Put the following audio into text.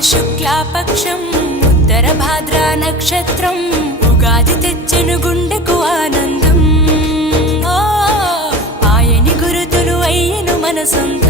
శుక్లాపక్షం ఉత్తర భాద్రా నక్షత్రం ఉగాది తెచ్చెను గుండెకు ఆనందం ఆయని గురుతులు అయ్యను మన సొంతం